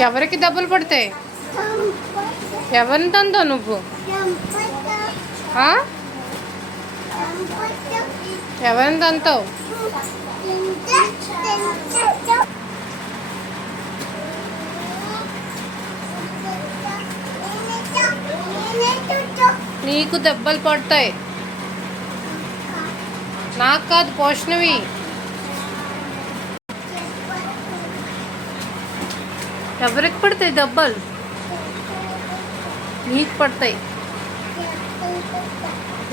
ఎవరికి దెబ్బలు పడతాయి? ఎవరిని తందో నువ్వు? ఎవరిని తంతావు నీకు దెబ్బలు పడతాయి. నాకు కాదు పోషణవి. ఎవరికి పడతాయి దెబ్బలు? నీకు పడతాయి.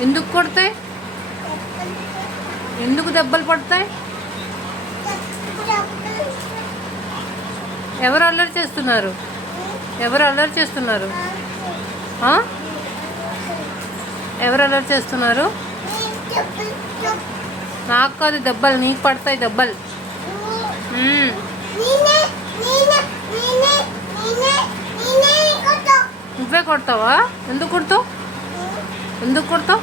ఎందుకు కొడతాయి ఎందుకు దెబ్బలు పడతాయి? ఎవరు అల్లరి చేస్తున్నారు? ఎవరు అల్లరి చేస్తున్నారు? ఎవరు అల్లరి చేస్తున్నారు? నాకు కాదు దెబ్బలు నీకు పడతాయి దెబ్బలు. నువ్వే కొడతావా? ఎందుకు కొడతావు? ఎందుకు కొడతావు?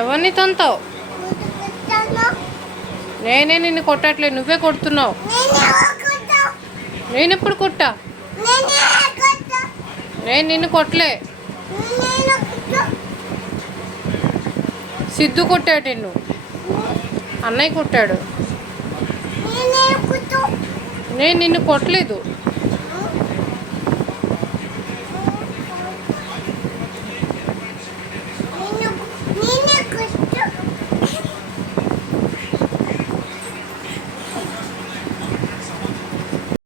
ఎవరిని తంతావు? నేనే నిన్ను కొట్టట్లేదు నువ్వే కొడుతున్నావు. నేను ఎప్పుడు కొట్టా? నేను నిన్ను కొట్టలే. సిద్ధు కొట్టాడు నిన్ను. అన్నయ్య కొట్టాడు. నేను నిన్ను కొట్టలేదు.